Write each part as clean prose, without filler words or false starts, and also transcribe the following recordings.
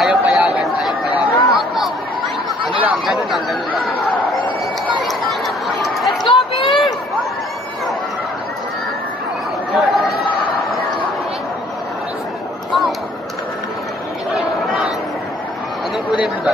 Ayaw payagan. Ano lang, ganun lang. Let's go, B! Anong kulay mo ba?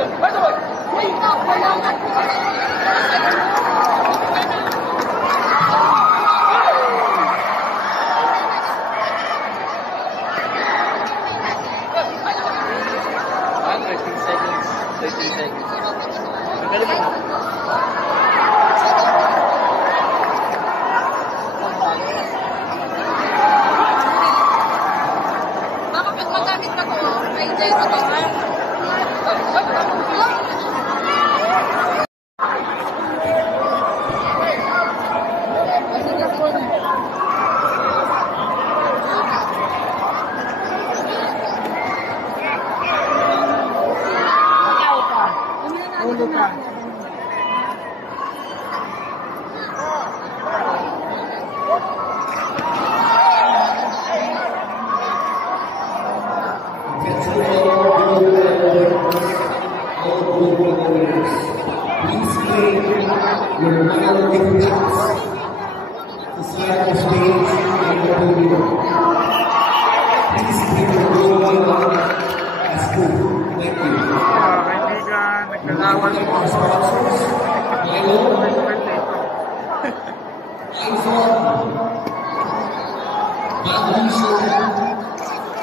side of the stage and the podium. Please keep your role as cool. Thank you. Kaibigan, Thank our sponsors, Milo, iPhone, Magnesium,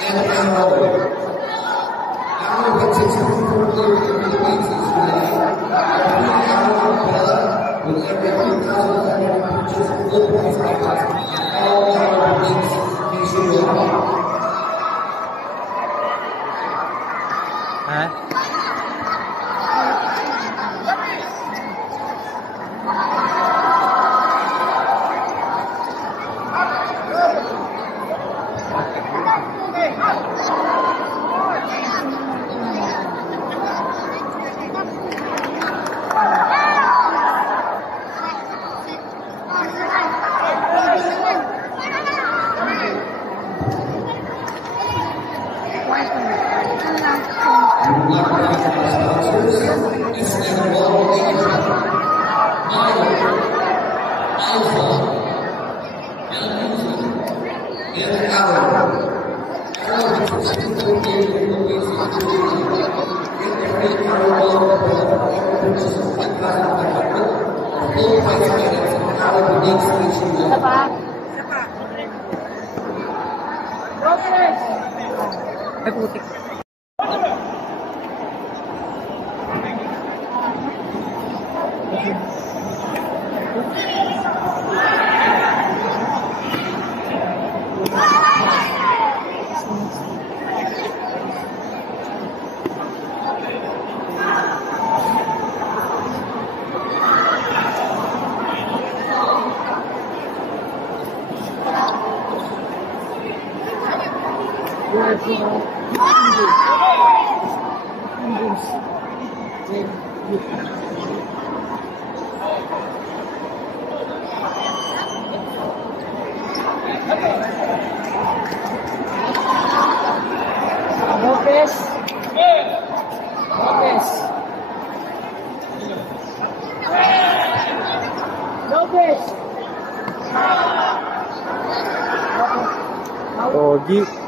and Emerald. Our website's for the basis today. With every 1,500 purchase of full price items, all our links nationwide. ha? Ay, putik. Lopez. Lopez. Lopez. Pogi.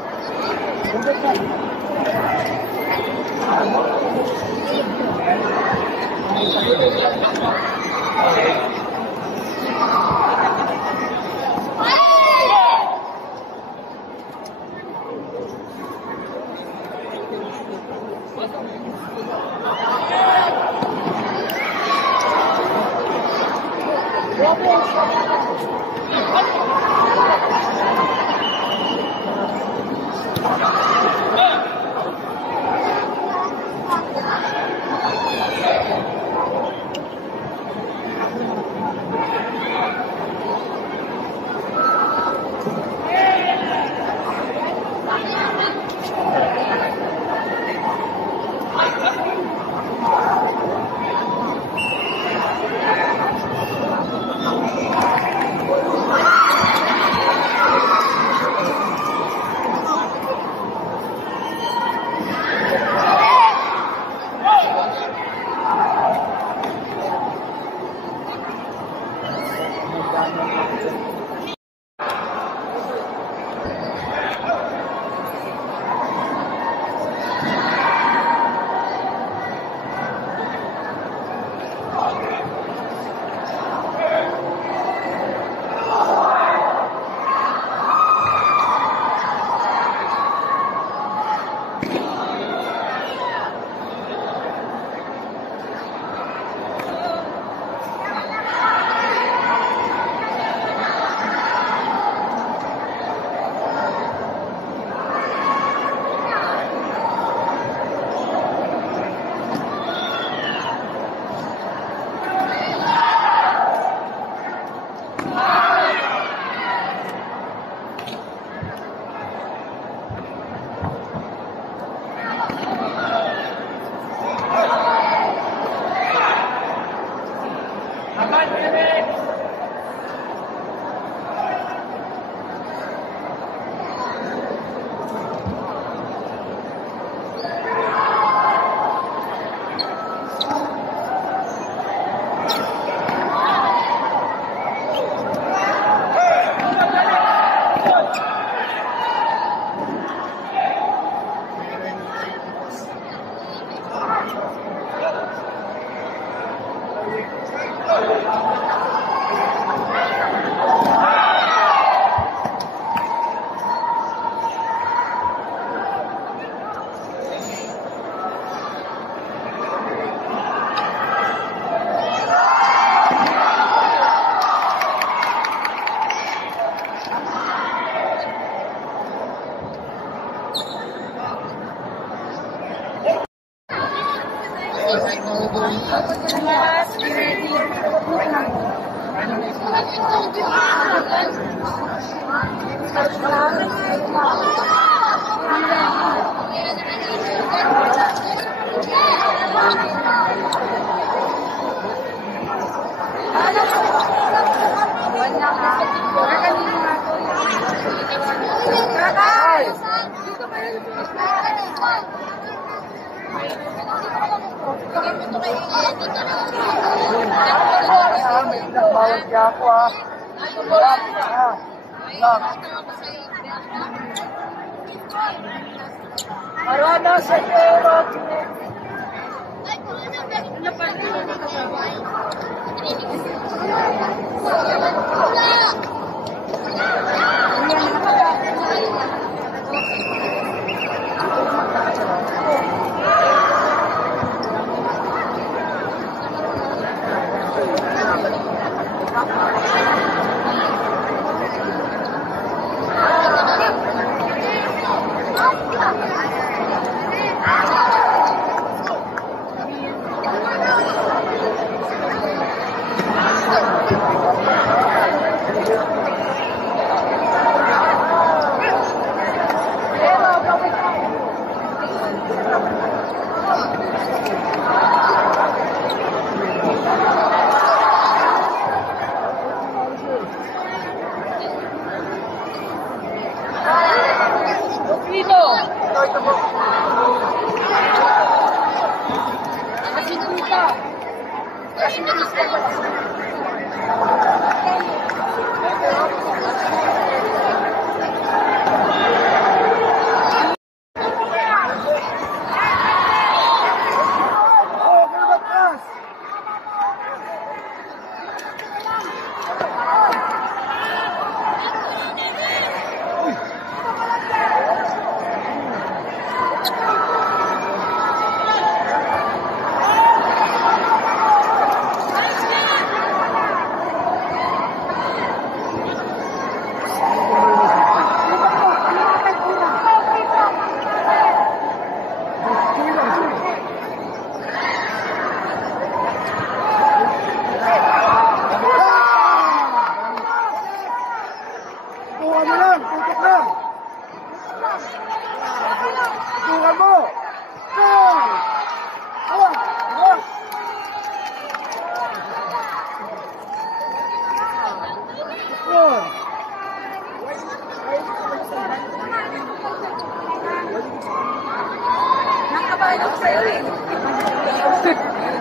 Bawat niya ako ah. Marana sa pero.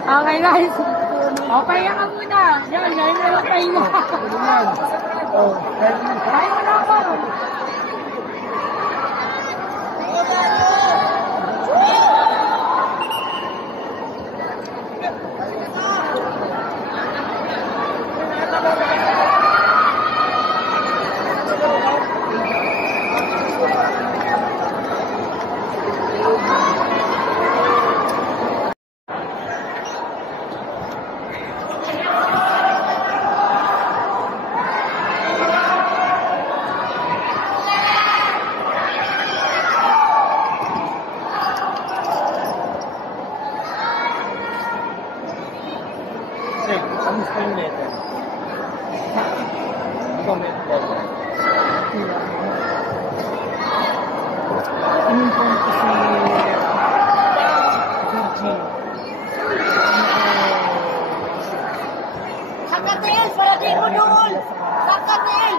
Okay, guys. Okay, ka muna. Yan, yan na lang kayo. Kain mo na ako. Kamusta yung letter? Comment letter. In-inform ko si Virgin. Sakatin! Pwede mo doon! Sakatin!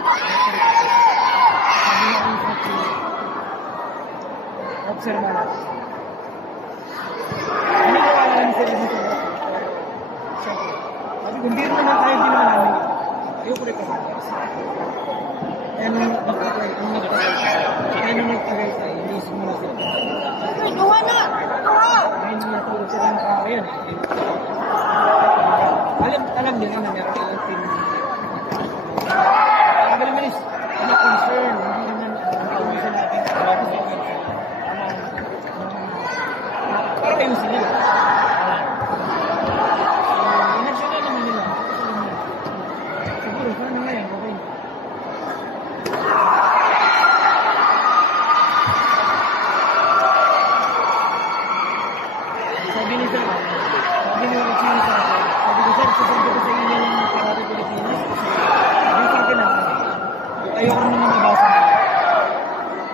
Observa na. Hindi ko alam yung sila nito. Siyempre. Kasi kung di naman tayo ginawa namin, ayoko rin kasi. Kaya nung nagtagay, hindi sumunod sila. Ay, gawa na! Gawa! Ngayon nung natulog sila ng tao yan. Alam din na meron kayong team. Sabi naman is, ano concern, hindi naman ang sa natin. Parang ayusin nila. Inaksyonan naman nila. Siguro, sana nga yan, okay. Sabi ni Richie sa akin, sabi ko, sir, sasabi ko sa inyo ng ayoko naman nabasa.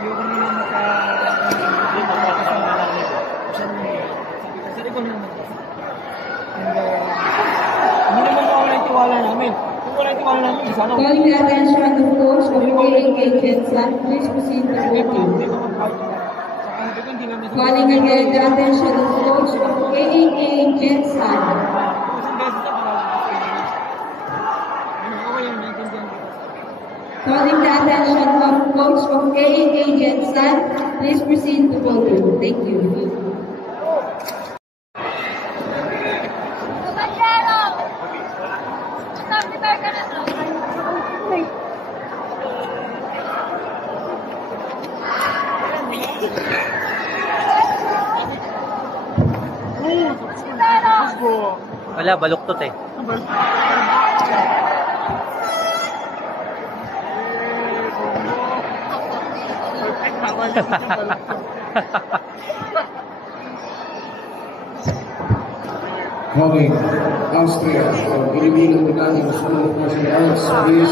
Ayoko naman maka-mabasa sa lalaki. Siya naman yun. Sabi ko, sir, ikaw naman nabasa. And hindi naman mawala yung tiwala namin. Kung wala yung tiwala namin, sana Calling the attention of coach of KAK Jensen, please proceed to hindi voting. ko mag-fight na. Saka sabi ko, hindi namin Calling again the attention of coach of KAK Jensen. Isang beses na parang okay yung naiintindihan ko. Calling the attention of coach of KAK Jensen, please proceed to voting. Thank you. Caballero! Stop-prepare ka na to. Wala, baluktot eh. Calling Austria from Filipino Botanic School of Martial Arts, please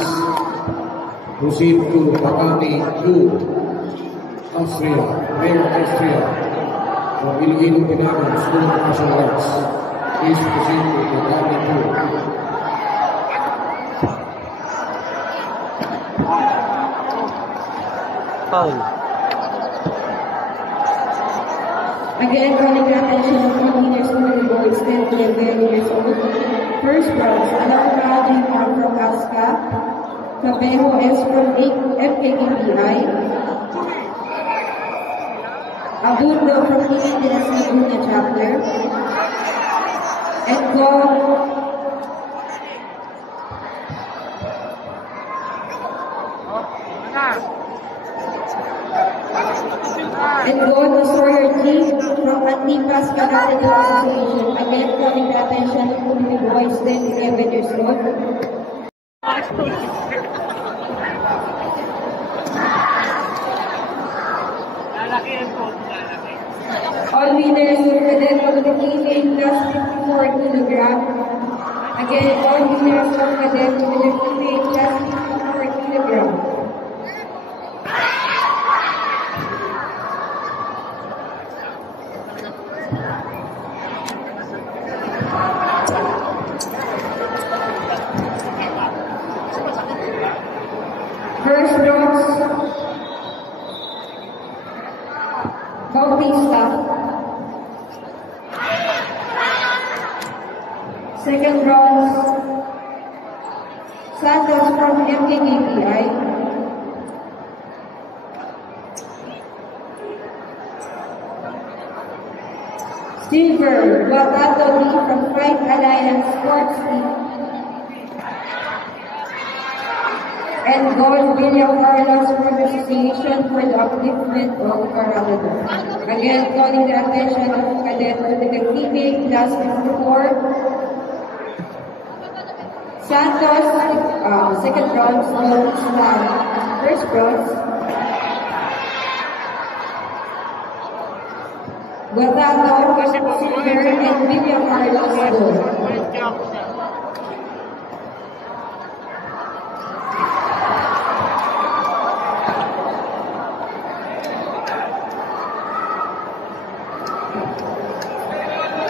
proceed to Academy 2, Austria, Mayor Austria, from Filipino Botanic School of Martial Arts, please proceed to Academy 2. Foul. Again, calling the attention of conveners who will go extend to 11 years old. First bronze, Alarma Jimar from Casca. Cabejo S from FKKPI. Abundo from East Tennessee Luna Chapter. And go to Sawyer G from Antipas Karate Do Association. Again, calling the attention of the boys 10 to 11 years old. All winners were then qualified class 54 kilogram. Again, all winners of cadet qualified class 54 kilogram. First bronze, Bautista. Second bronze, Santos from MKKPI. Silver, Guatato Lee from Fight Alliance Sports Team. And gold, William Carlos from the Association for the Upliftment of Carabado. Again, calling the attention of cadet to the PBA class 54. Santos, second bronze, Bautista, first bronze. Guatato, silver, and William Carlos, gold.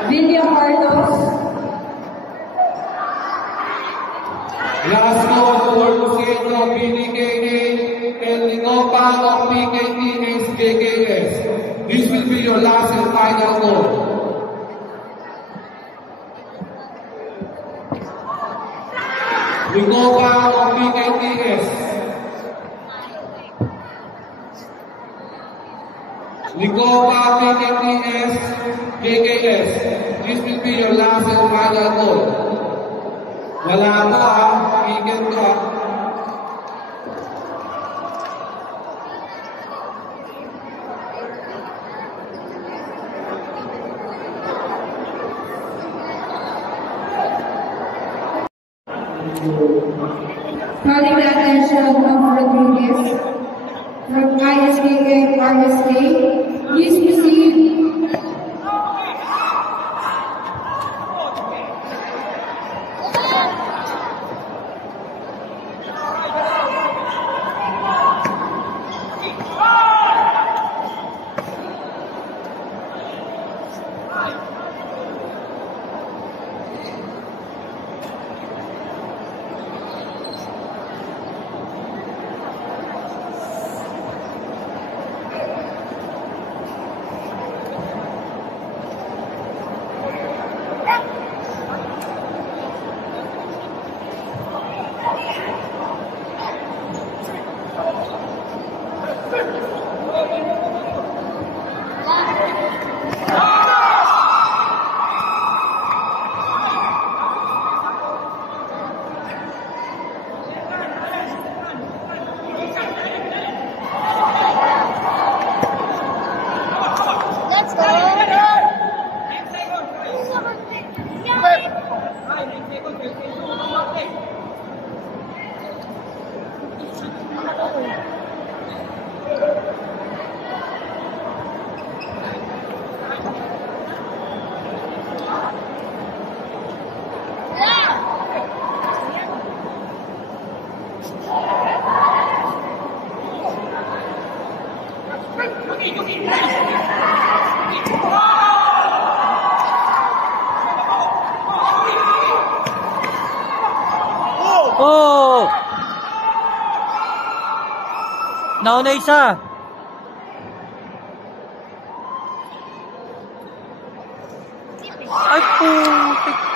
William Carlos. Last call for Luciano PDKK and Linopa of PKTS KKS. This will be your last and final call. Linopa of PKTS. Linopa PKTS KKS. This will be your last and final call. Wala ko weekend ko Calling the attention of Rodriguez from ISKK RSK. Please proceed. Oh! Nauna isa. Ay, putik.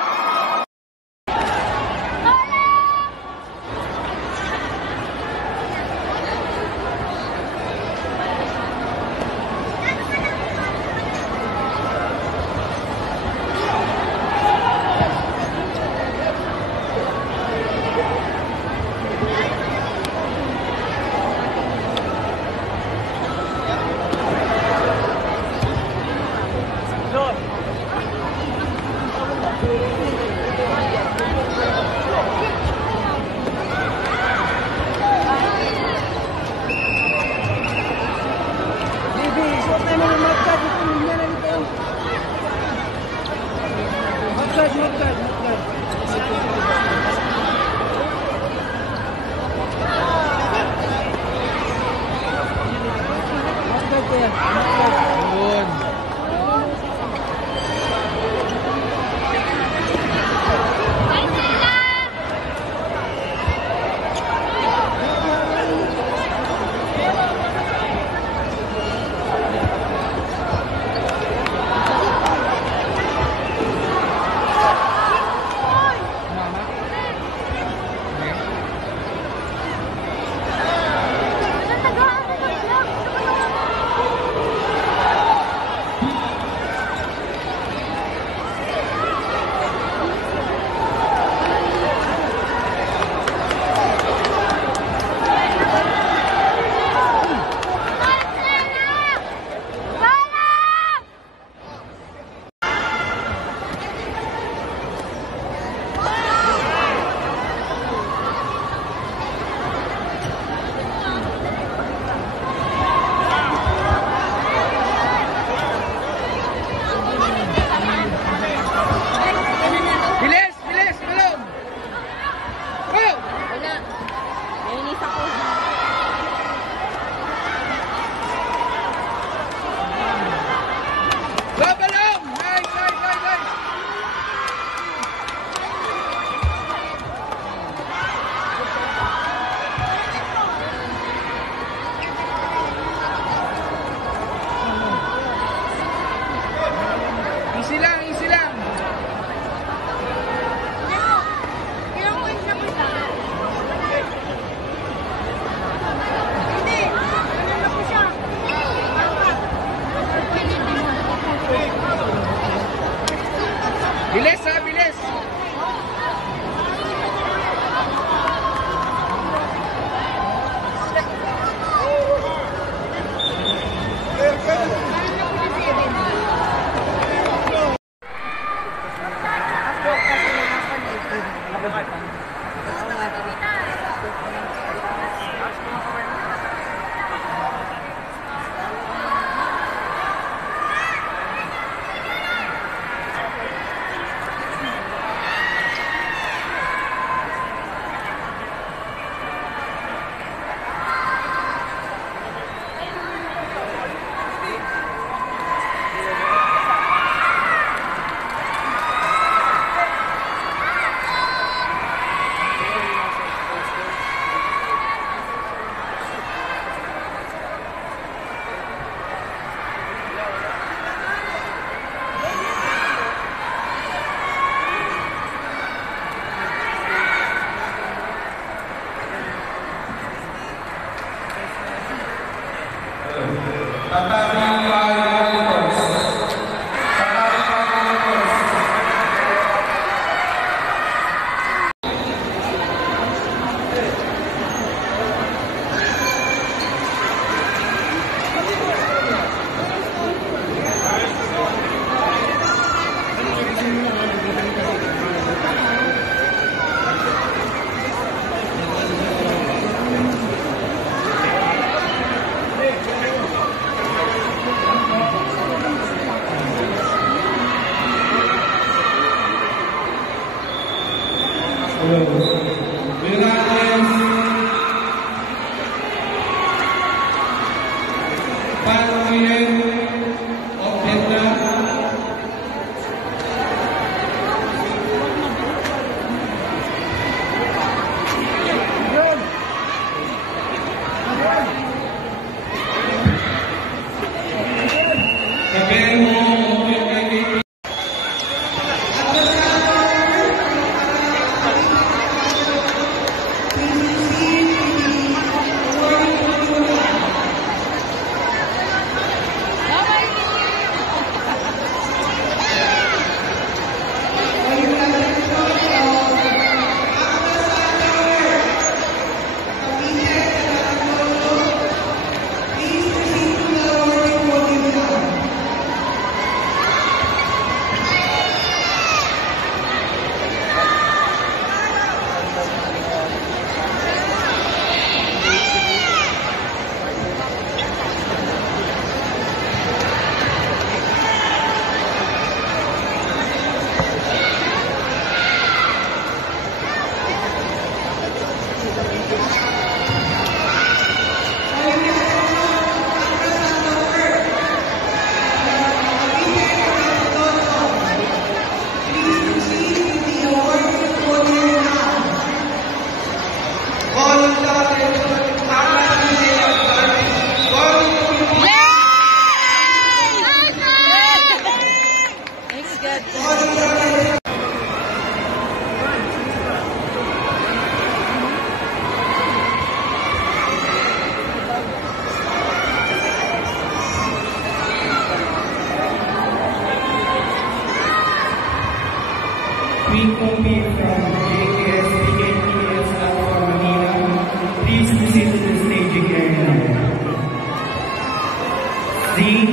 Zing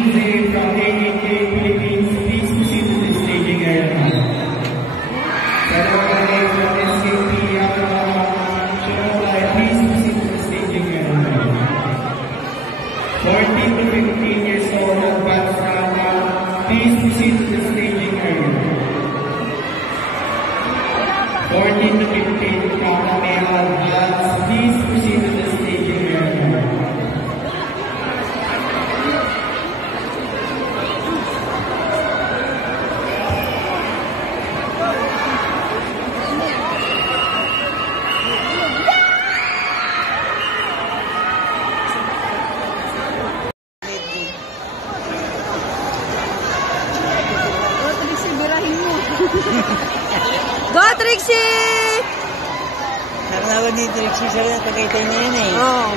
from AAK Philippines, please proceed to the staging area. Sarapane from SKP Shinokai, please proceed to the staging area. 14 to 15 years old, Advance Rana, please proceed to the staging area. 14 to 15, Kakamea Advance, please proceed to the staging area. Go, Trixie! Nakatawan ni Trixie sa pagkaitan niya yan eh. Oo.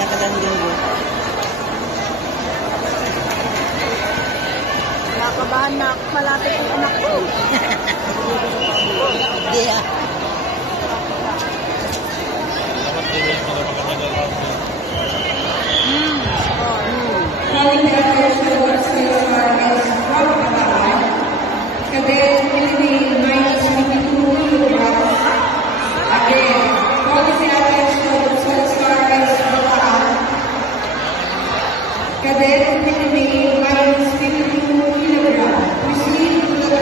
Nakalanding ko. Nakabahan na malapit ang anak ko. Hindi ah. Calling the attention of Sales Markets from Palawan. Cadet Philippine minus 52 kilograms. Again, calling the attention of Sales Markets from Palawan. Cadet Philippine minus 52 kilograms. Proceed to the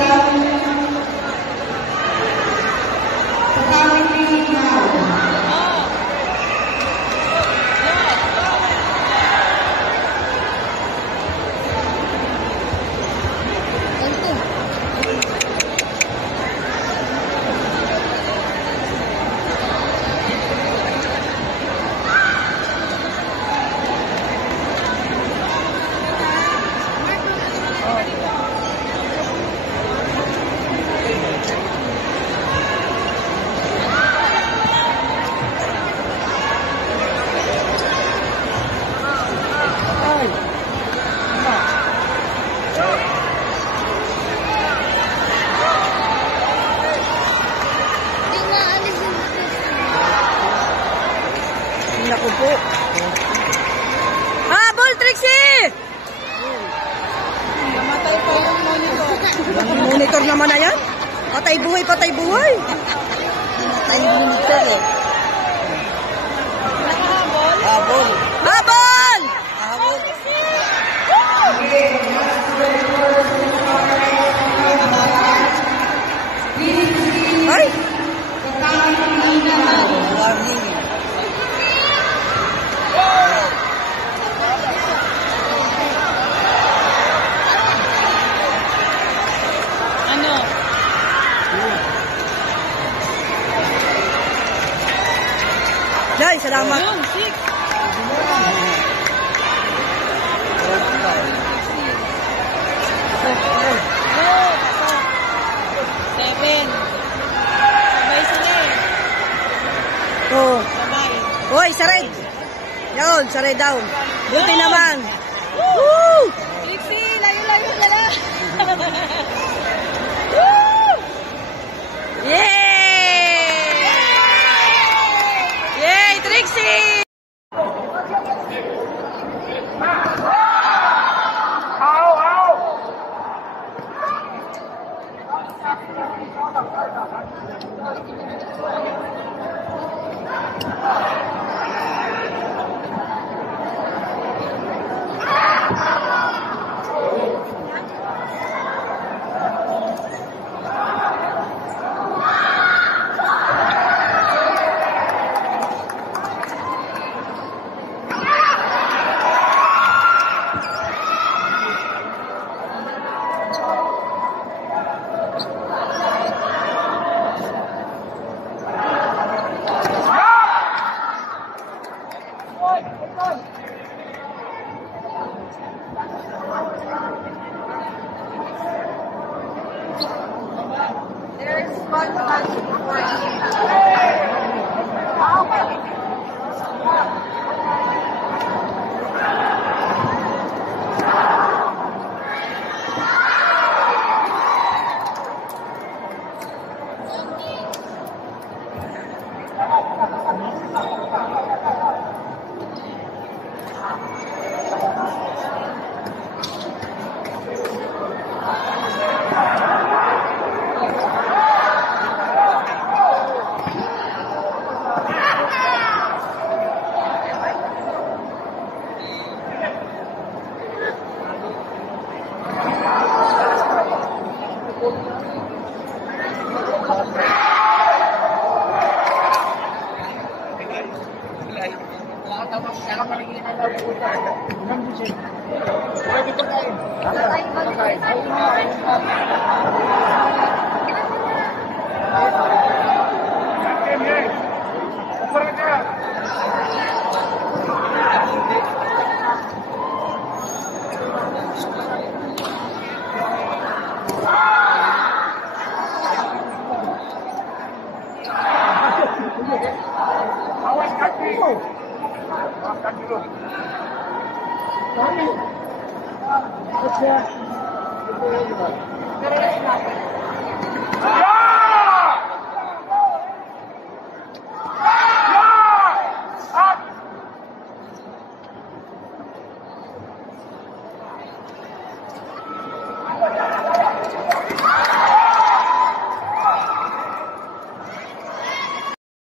committee now. Naku po. Habol, Trixie! Namatay pa yung monitor. Monitor naman na yan? Patay buhay, patay buhay. Namatay yung monitor eh. Nakahabol? Habol. Habol! Habol. Ay! Warning eh. Ano? Jai, salamat. Yung, six. Seven. Sabay sila eh. Oh. Sabay. Hoy, saray. Yun, saray daw. Buti naman. Woo! Trixie, layo-layo ka na. Woo! Yay! Yay, Trixie! Kaki.